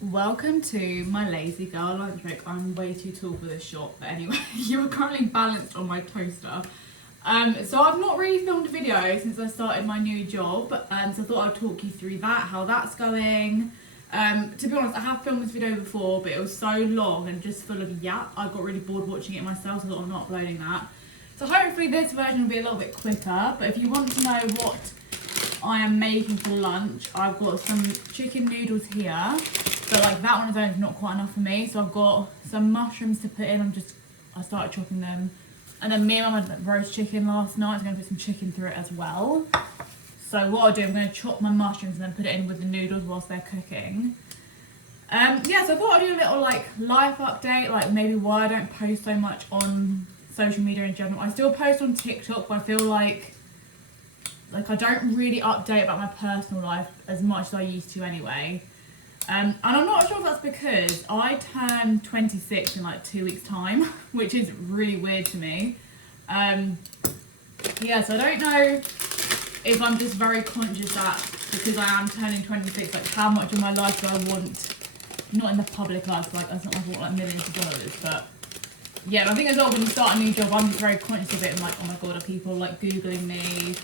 Welcome to my lazy girl lunch break. I'm way too tall for this shot, but anyway, you are currently balanced on my toaster. So I've not really filmed a video since I started my new job, so I thought I'd talk you through that, how that's going. To be honest, I have filmed this video before, but it was so long and just full of yap, I got really bored watching it myself, so I thought I'm not uploading that. So hopefully this version will be a little bit quicker, but if you want to know what I am making for lunch, I've got some chicken noodles here. But like that one is not quite enough for me, so I've got some mushrooms to put in. I started chopping them, and then me and Mum had roast chicken last night, so I'm gonna put some chicken through it as well. So what I'll do, I'm gonna chop my mushrooms and then put it in with the noodles whilst they're cooking. So I thought I'd do a little like life update, like maybe why I don't post so much on social media in general. I still post on TikTok, but I feel like I don't really update about my personal life as much as I used to anyway. And I'm not sure if that's because I turn 26 in like 2 weeks time, which is really weird to me. So I don't know if I'm just very conscious that because I am turning 26, like how much of my life do I want, not in the public life, like that's not like I want like millions of dollars, but yeah, I think as well when you start a new job, I'm just very conscious of it and like, oh my god, are people like Googling me?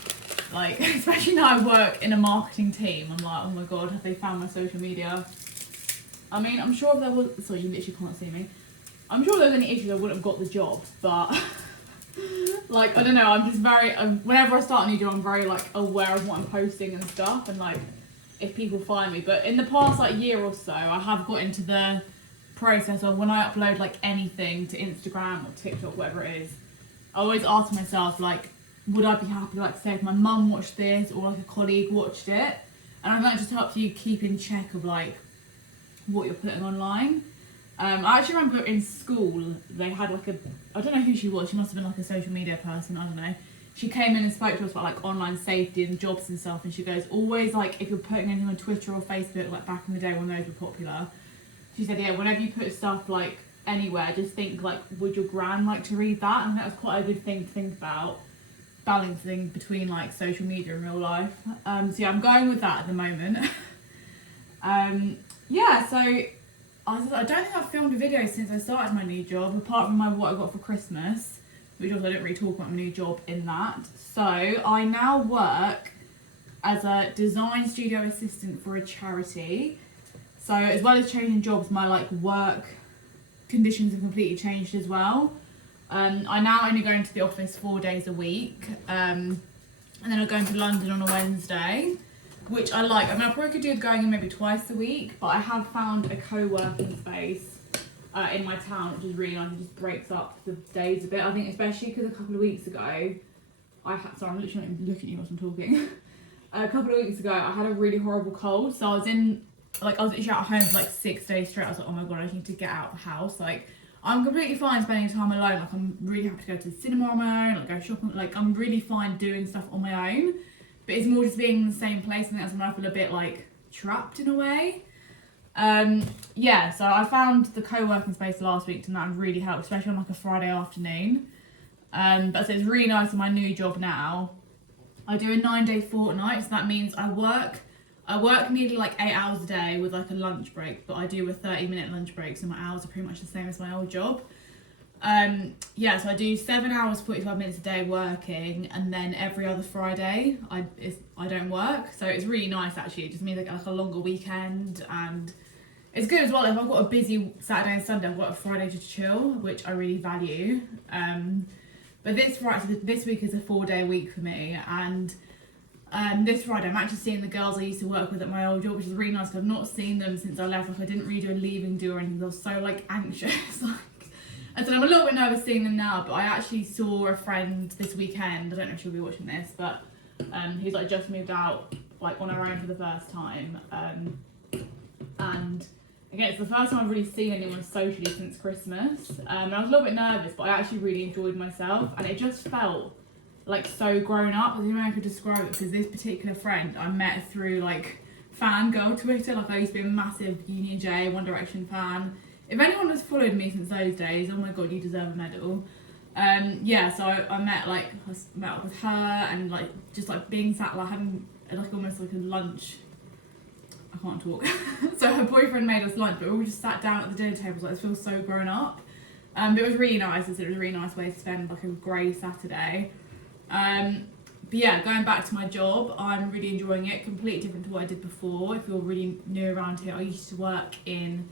Like, especially now I work in a marketing team, I'm like, oh my god, have they found my social media? I mean, I'm sure if there was, sorry, you literally can't see me. I'm sure if there was any issues, I wouldn't have got the job, but like, I don't know, I'm just very, whenever I start a new job, I'm very like aware of what I'm posting and stuff, and like, if people find me. But in the past like year or so, I have got into the process of when I upload like anything to Instagram or TikTok, whatever it is, I always ask myself like, would I be happy, like, say if my mum watched this or like a colleague watched it? And I think that just helps you keep in check of like what you're putting online. I actually remember in school they had like I don't know who she was, she must have been like a social media person, I don't know. She came in and spoke to us about like online safety and jobs and stuff, and she goes, always like if you're putting anything on Twitter or Facebook, like back in the day when those were popular, she said, yeah, whenever you put stuff like anywhere, just think like, would your gran like to read that? And that was quite a good thing to think about, balancing between like social media and real life. So yeah, I'm going with that at the moment. So I don't think I've filmed a video since I started my new job, apart from what I got for Christmas, which also I didn't really talk about my new job in that. So I now work as a design studio assistant for a charity. So as well as changing jobs, my like work conditions have completely changed as well. I now only go into the office 4 days a week, and then I go into London on a Wednesday, which I like. I mean, I probably could do going in maybe twice a week, but I have found a co-working space in my town, which is really nice. It just breaks up the days a bit. I think especially because a couple of weeks ago, sorry, I'm literally not even looking at you whilst I'm talking. A couple of weeks ago, I had a really horrible cold, so I was literally at home for like 6 days straight. I was like, oh my god, I need to get out of the house. Like, I'm completely fine spending time alone. Like, I'm really happy to go to the cinema on my own, like go shopping. Like, I'm really fine doing stuff on my own. But it's more just being in the same place, and that's when I feel a bit like trapped in a way. So I found the co-working space last week, and that really helped, especially on like a Friday afternoon. But so it's really nice in my new job now. I do a 9-day fortnight, so that means I work nearly like 8 hours a day with like a lunch break, but I do a 30-minute lunch break, so my hours are pretty much the same as my old job. So I do 7 hours, 45 minutes a day working, and then every other Friday I don't work, so it's really nice actually. It just means I get like a longer weekend, and it's good as well if I've got a busy Saturday and Sunday, I've got a Friday to chill, which I really value. But this week is a 4-day week for me, and this Friday I'm actually seeing the girls I used to work with at my old job, which is really nice because I've not seen them since I left. Like, I didn't really do a leaving do or anything. I was so like anxious. And so I'm a little bit nervous seeing them now, but I actually saw a friend this weekend. I don't know if she'll be watching this, but he's like just moved out like on her own for the first time. And again, it's the first time I've really seen anyone socially since Christmas. And I was a little bit nervous, but I actually really enjoyed myself, and it just felt like so grown up. I don't know how I could describe it, because this particular friend I met through like fangirl Twitter. Like, I used to be a massive Union J, One Direction fan. If anyone has followed me since those days, oh my god, you deserve a medal. So I met up with her, and like just like being sat like having like almost like a lunch I can't talk. So her boyfriend made us lunch, but we all just sat down at the dinner table, like this feels so grown up. But it was really nice. It was a really nice way to spend like a grey Saturday. But yeah, going back to my job, I'm really enjoying it. Completely different to what I did before. If you're really new around here, I used to work in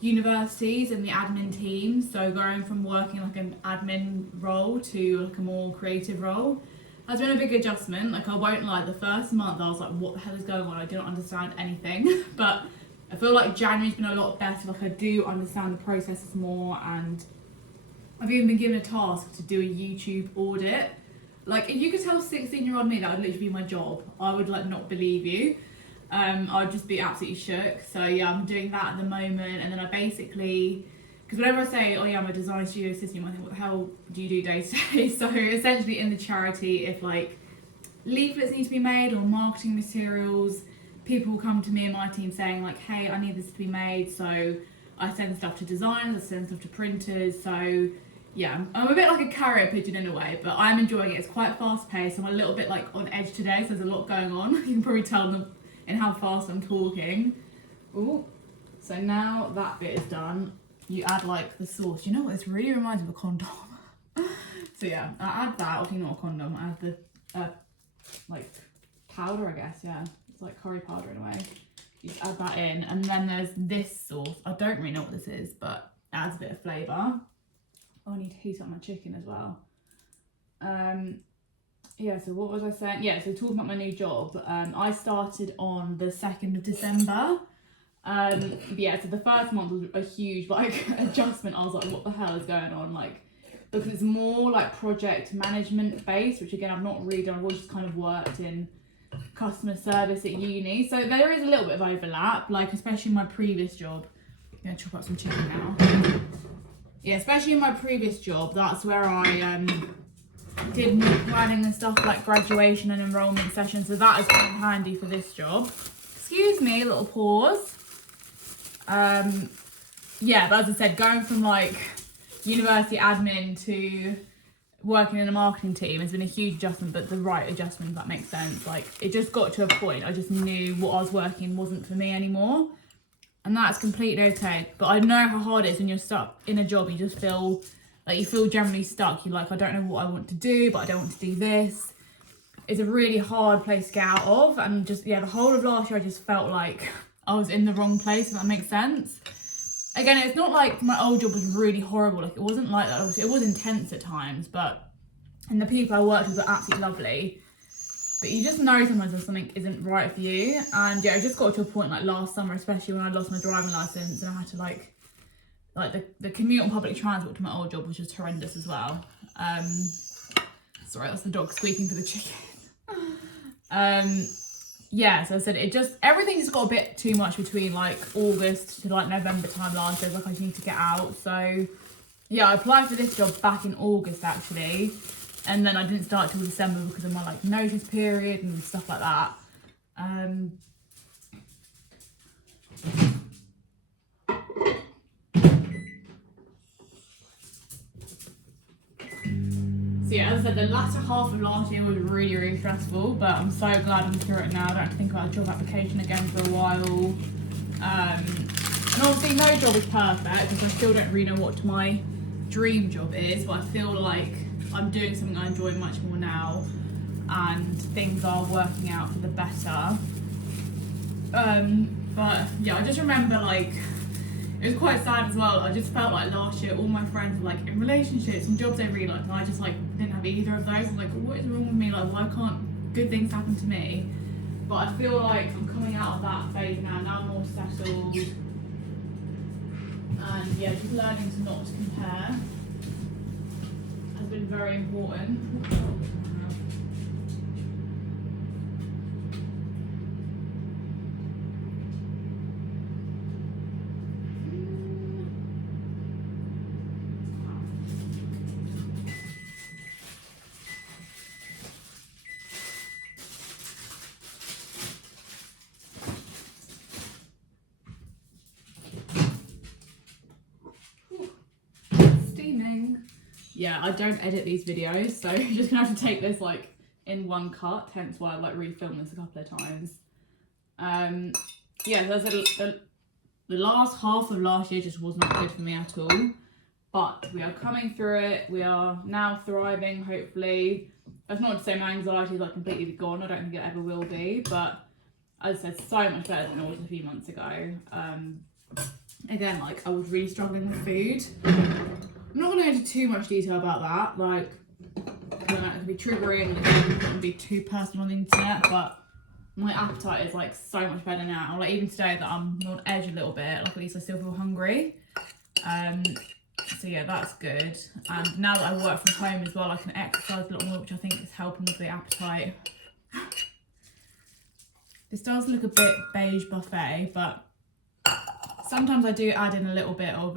universities in the admin team. So going from working like an admin role to like a more creative role has been a big adjustment. Like I won't lie, the first month I was like, what the hell is going on? I didn't understand anything. But I feel like January's been a lot better. Like I do understand the processes more, and I've even been given a task to do a YouTube audit. Like, if you could tell 16-year-old me that would literally be my job, I would like not believe you. I'd just be absolutely shook. So yeah, I'm doing that at the moment, and then I basically, because whenever I say, oh yeah, I'm a design studio assistant, I think, what the hell do you do day to day? So essentially in the charity, if like leaflets need to be made or marketing materials, people will come to me and my team saying like, hey, I need this to be made. So I send stuff to designers, I send stuff to printers. So yeah, I'm a bit like a carrier pigeon in a way, but I'm enjoying it. It's quite fast paced. I'm a little bit like on edge today, so there's a lot going on. You can probably tell them in how fast I'm talking. Ooh. So now that bit is done, you add like the sauce. You know what? This really reminds me of a condom. So yeah, I add that. Obviously not a condom. I add the like powder, I guess. Yeah, it's like curry powder in a way. You just add that in, and then there's this sauce. I don't really know what this is, but it adds a bit of flavour. Oh, I need to heat up my chicken as well. Yeah, so what was I saying? Yeah, so talking about my new job, I started on the 2nd of December. Yeah, so the first month was a huge like adjustment. I was like, what the hell is going on? Like, because it's more like project management based, which again, I've not really done. I've always just kind of worked in customer service at uni. So there is a little bit of overlap, like especially in my previous job. I'm gonna chop up some chicken now. Yeah, especially in my previous job, that's where I did more planning and stuff like graduation and enrolment sessions. So that has been handy for this job. Excuse me, a little pause. Yeah, but as I said, going from like university admin to working in a marketing team has been a huge adjustment, but the right adjustment, if that makes sense. Like it just got to a point, I just knew what I was working wasn't for me anymore. And that's completely okay. But I know how hard it is when you're stuck in a job. You just feel like you feel generally stuck. You're like, I don't know what I want to do, but I don't want to do this. It's a really hard place to get out of. And just, yeah, the whole of last year, I just felt like I was in the wrong place, if that makes sense. Again, it's not like my old job was really horrible. Like it wasn't like that. It was intense at times, and the people I worked with were absolutely lovely. But you just know sometimes when something isn't right for you. And yeah, I just got to a point like last summer, especially when I lost my driving license and I had to like the commute on public transport to my old job was just horrendous as well. Sorry, that's the dog squeaking for the chicken. Yeah, so I said everything just got a bit too much between like August to like November time last year. Like I just need to get out. So yeah, I applied for this job back in August actually. And then I didn't start till December because of my like notice period and stuff like that. So yeah, as I said, the latter half of last year was really, really stressful, but I'm so glad I'm through it now. I don't have to think about a job application again for a while. And obviously no job is perfect because I still don't really know what my dream job is, but I feel like I'm doing something I enjoy much more now and things are working out for the better. But yeah, I just remember like, it was quite sad as well. I just felt like last year all my friends were like in relationships and jobs they really liked, and I just like didn't have either of those. I was like, what is wrong with me? Like, why can't good things happen to me? But I feel like I'm coming out of that phase now. Now I'm more settled. And yeah, just learning to not compare has been very important. Yeah, I don't edit these videos, so you're just gonna have to take this like in one cut, hence why I've like refilmed this a couple of times. yeah, the last half of last year just was not good for me at all. But we are coming through it. We are now thriving, hopefully. That's not to say my anxiety is like completely gone. I don't think it ever will be. But as I said, so much better than it was a few months ago. Again, like I was really struggling with food. I'm not going to go into too much detail about that. Like, I don't know, it can be triggering. It can be too personal on the internet. But my appetite is like so much better now. Like even today that I'm on edge a little bit. Like at least I still feel hungry. So yeah, that's good. And now that I work from home as well, I can exercise a lot more, which I think is helping with the appetite. This does look a bit beige buffet, but sometimes I do add in a little bit of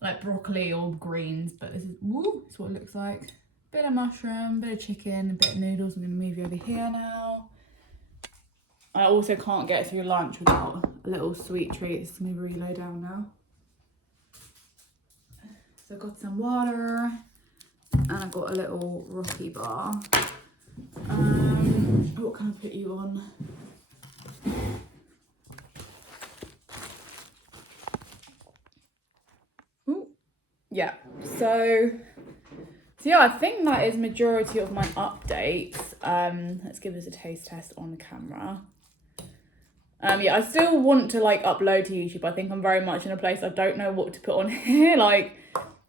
like broccoli or greens, but this is what it looks like. Bit of mushroom, bit of chicken, a bit of noodles. I'm going to move you over here now. I also can't get through lunch without a little sweet treat. It's going to be really low down now. So I've got some water and I've got a little Rocky bar. What can I put you on? Ooh, yeah, so yeah, I think that is majority of my updates. Let's give this a taste test on the camera. Yeah, I still want to like upload to YouTube. I think I'm very much in a place I don't know what to put on here. Like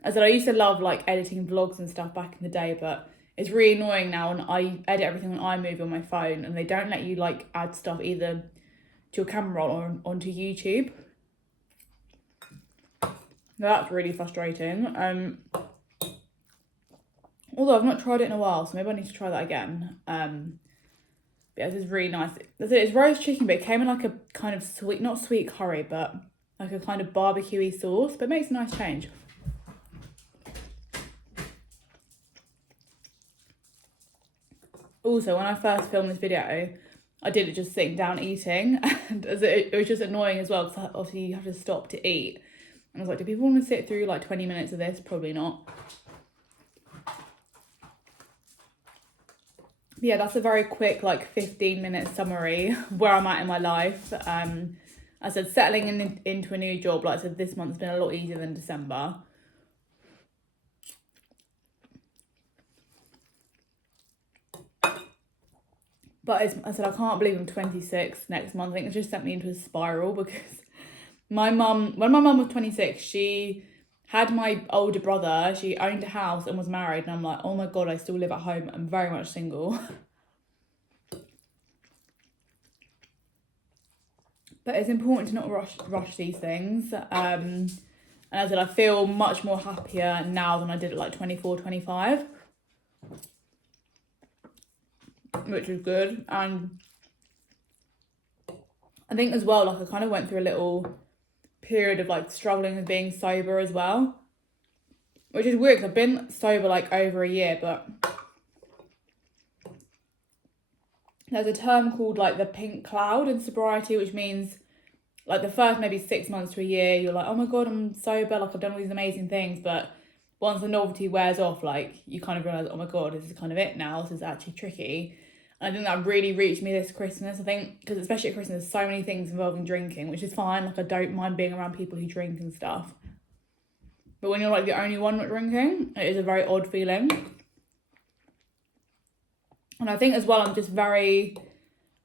I said, I used to love like editing vlogs and stuff back in the day, but it's really annoying now, and I edit everything on iMovie on my phone, and they don't let you like add stuff either to your camera roll or onto YouTube. That's really frustrating. Although I've not tried it in a while, so maybe I need to try that again. But yeah, this is really nice. It's roast chicken, but it came in like a kind of sweet, not sweet curry, but like a kind of barbecue-y sauce, but it makes a nice change. Also, when I first filmed this video, I did it just sitting down eating, and it was just annoying as well, because obviously you have to stop to eat. And I was like, do people want to sit through like 20 minutes of this? Probably not. Yeah, that's a very quick like 15-minute summary where I'm at in my life. I said settling into a new job, like I said, this month's been a lot easier than December. But I said, I can't believe I'm 26 next month. I think it just sent me into a spiral, because when my mum was 26, she had my older brother, she owned a house and was married, and I'm like, oh my God, I still live at home. I'm very much single. But it's important to not rush these things. And as I said, I feel much more happier now than I did at like 24, 25. Which is good. And I think as well, like I kind of went through a little period of like struggling with being sober as well, which is weird because I've been sober like over a year, but there's a term called like the pink cloud in sobriety, which means like the first maybe 6 months to a year, you're like, oh my God, I'm sober, like I've done all these amazing things, but once the novelty wears off, like you kind of realise, oh my God, this is kind of it now, this is actually tricky. And I think that really reached me this Christmas, I think, because especially at Christmas, there's so many things involving drinking, which is fine. Like I don't mind being around people who drink and stuff. But when you're like the only one not drinking, it is a very odd feeling. And I think as well,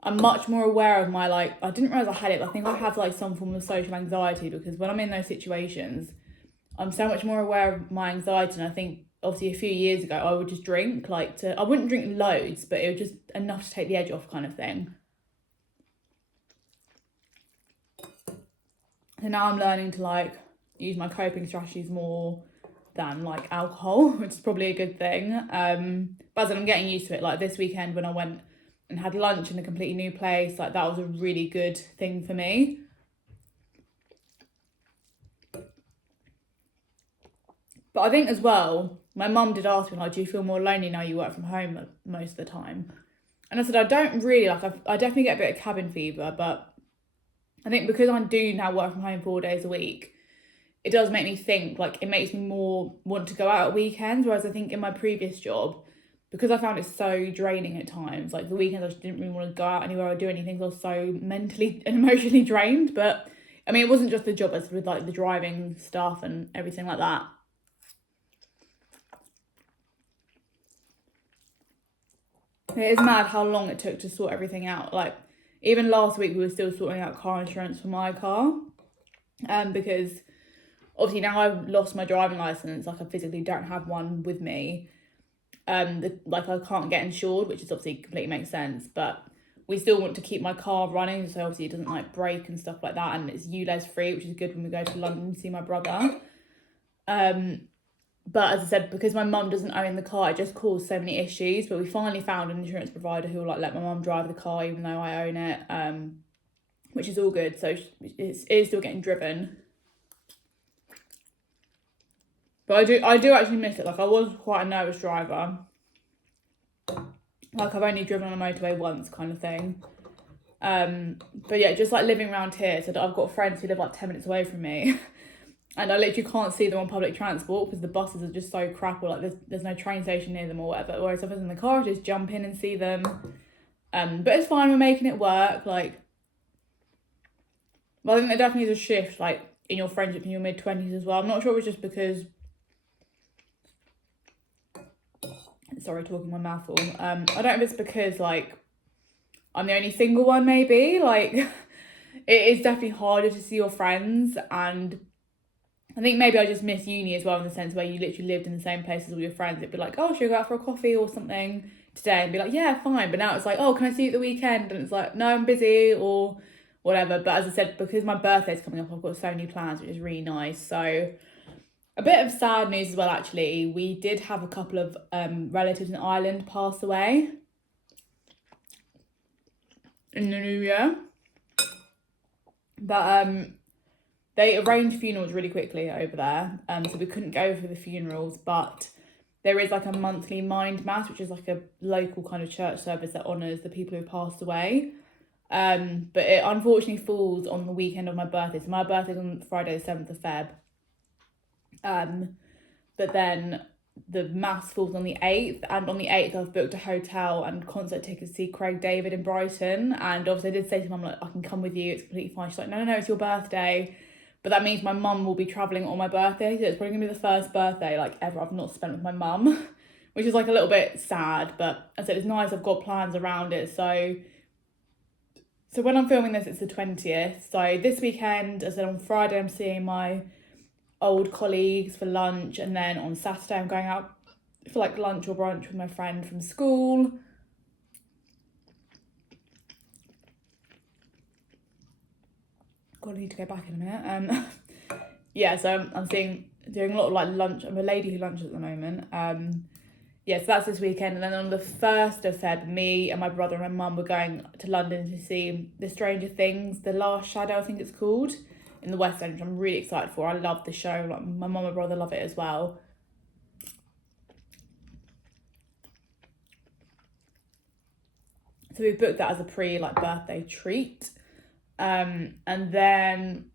I'm much more aware of my like, I didn't realise I had it, but I think I have like some form of social anxiety, because when I'm in those situations, I'm so much more aware of my anxiety. And I think obviously a few years ago, I would just drink I wouldn't drink loads, but it was just enough to take the edge off kind of thing. So now I'm learning to like use my coping strategies more than like alcohol, which is probably a good thing. But I'm getting used to it. Like this weekend when I went and had lunch in a completely new place, like that was a really good thing for me. But I think as well, my mum did ask me, like, do you feel more lonely now you work from home most of the time? And I said, I don't really, like, I definitely get a bit of cabin fever, but I think because I do now work from home 4 days a week, it does make me think, like, it makes me more want to go out at weekends, whereas I think in my previous job, because I found it so draining at times. Like the weekends I just didn't really want to go out anywhere or do anything. I was so mentally and emotionally drained. But I mean, it wasn't just the job, it's with like the driving stuff and everything like that. It is mad how long it took to sort everything out. Like even last week we were still sorting out car insurance for my car. Because obviously now I've lost my driving license, like I physically don't have one with me. Like I can't get insured, which is obviously completely makes sense, but we still want to keep my car running, so obviously it doesn't like break and stuff like that, and it's ULEZ free, which is good when we go to London to see my brother. But as I said, because my mum doesn't own the car, it just caused so many issues. But we finally found an insurance provider who will like let my mum drive the car even though I own it, which is all good. So it is still getting driven. But I do actually miss it. Like I was quite a nervous driver. Like I've only driven on a motorway once, kind of thing. But yeah, just like living around here, so that I've got friends who live like 10 minutes away from me. And I literally can't see them on public transport because the buses are just so crap, or like there's no train station near them or whatever. Whereas if I was in the car, I just jump in and see them. But it's fine, we're making it work. Like, well, I think there definitely is a shift like in your friendship in your mid-20s as well. I'm not sure it was just because, sorry, talking my mouth full. I don't know if it's because like I'm the only single one, maybe. Like it is definitely harder to see your friends, and I think maybe I just miss uni as well, in the sense where you literally lived in the same place as all your friends. It'd be like, oh, should we go out for a coffee or something today? And be like, yeah, fine. But now it's like, oh, can I see you at the weekend? And it's like, no, I'm busy or whatever. But as I said, because my birthday's coming up, I've got so many plans, which is really nice. So a bit of sad news as well, actually. We did have a couple of relatives in Ireland pass away in the new year. But they arranged funerals really quickly over there, so we couldn't go for the funerals, but there is like a monthly mind mass, which is like a local kind of church service that honours the people who passed away. But it unfortunately falls on the weekend of my birthday. So my birthday's on Friday the 7th of Feb. But then the mass falls on the 8th, and on the 8th I've booked a hotel and concert tickets to see Craig David in Brighton. And obviously I did say to mum, like, I can come with you, it's completely fine. She's like, no, it's your birthday. But that means my mum will be travelling on my birthday, so it's probably gonna be the first birthday like ever I've not spent with my mum, which is like a little bit sad. But as I said, it's nice, I've got plans around it. So when I'm filming this, it's the 20th. So this weekend, as I said, on Friday I'm seeing my old colleagues for lunch, and then on Saturday I'm going out for like lunch or brunch with my friend from school. God, I need to go back in a minute. Yeah, so I'm doing a lot of like lunch. I'm a lady who lunches at the moment. Yeah, so that's this weekend. And then on the 1st of Feb, me and my brother and my mum were going to London to see The Stranger Things, The Last Shadow, I think it's called, in the West End, which I'm really excited for. I love the show. Like my mum and brother love it as well. So we booked that as a birthday treat. And then,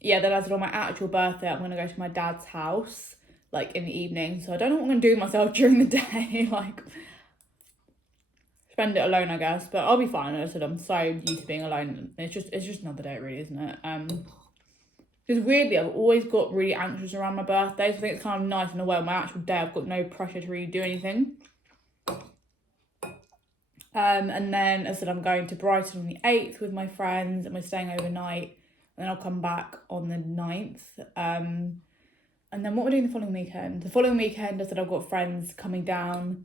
yeah, then as on my actual birthday, I'm going to go to my dad's house, like, in the evening. So I don't know what I'm going to do with myself during the day, like, spend it alone, I guess. But I'll be fine. As I said, I'm so used to being alone. It's just another day, really, isn't it? Because weirdly, I've always got really anxious around my birthday. So I think it's kind of nice in a way. On my actual day, I've got no pressure to really do anything. And then, as I said, I'm going to Brighton on the 8th with my friends, and we're staying overnight. And then I'll come back on the 9th. And then what we're doing the following weekend? The following weekend, I said I've got friends coming down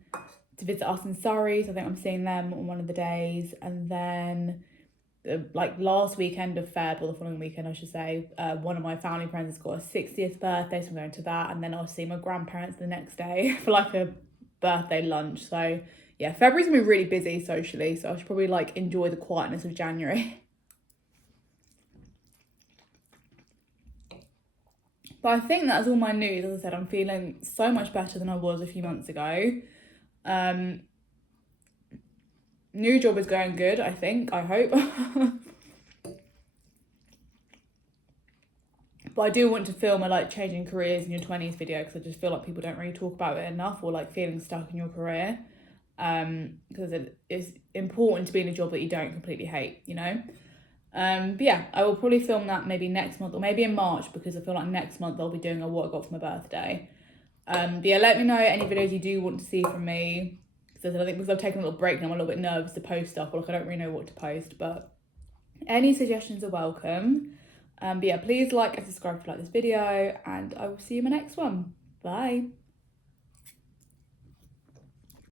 to visit us in Surrey. So I think I'm seeing them on one of the days. And then, like last weekend of Feb, or the following weekend, I should say, one of my family friends has got a 60th birthday. So I'm going to that. And then I'll see my grandparents the next day for like a birthday lunch. So yeah, February's gonna be really busy socially, so I should probably like enjoy the quietness of January. But I think that's all my news. As I said, I'm feeling so much better than I was a few months ago. New job is going good, I think, I hope. But I do want to film a like changing careers in your 20s video, because I just feel like people don't really talk about it enough, or like feeling stuck in your career. because it's important to be in a job that you don't completely hate, you know. But yeah, I will probably film that maybe next month or maybe in March, because I feel like next month I'll be doing a what I got for my birthday. But yeah, let me know any videos you do want to see from me, because I think because I've taken a little break now, I'm a little bit nervous to post stuff, or like I don't really know what to post, but any suggestions are welcome. But yeah, please like and subscribe if you like this video, and I will see you in my next one. Bye.